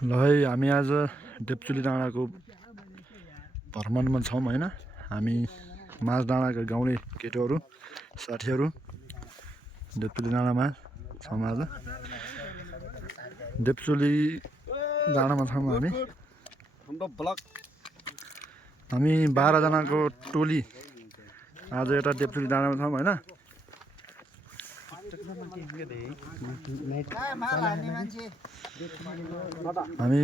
ल है हामी आज डेप्चुली डाँडाको भ्रमणमा छौँ हैन। हामी माझ डाँडाका गाउँले केटोहरू साथीहरू डेप्चुली डाँडामा छौँ आज। डेप्चुली डाँडामा छौँ हामी 12 जनाको टोली आज एउटा डेप्चुली डाँडामा छौँ हैन। हामी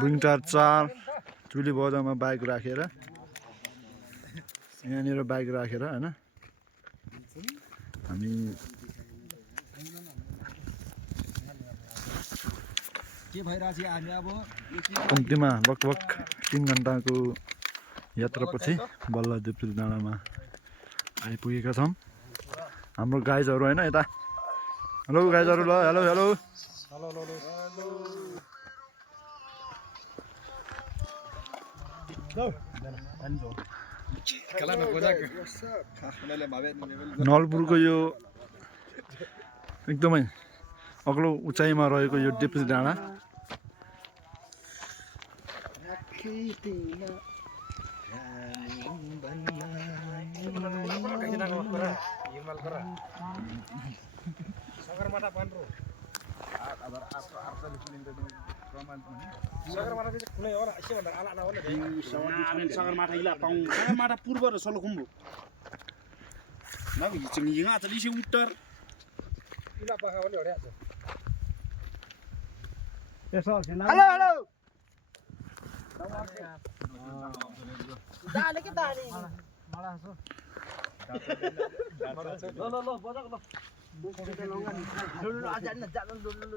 बुङटार 4 चुली बजारमा बाइक राखेर यहाँनिर बाइक राखेर हैन हामी के भइराछ हामी अब कम्तीमा लगभग 3 घण्टाको यात्रापछि बल्ल डेप्चुली डाँडामा आइपुगेका छौँ। हाम्रो गाइजहरू हैन यता। हेलो गाइजहरू, ल हेलो हेलो नलपुरको यो एकदमै अग्लो उचाइमा रहेको यो डेप्चुली डाँडा सगरमाथा पूर्व र सोलुखुम्बु नागु हिचङ हिङा त लिसे उत्तर इला पाखा पनि हड्या छ यसो हेलो हेलो दाले के दाले मला हसो ल बजाक ल आज न जान ल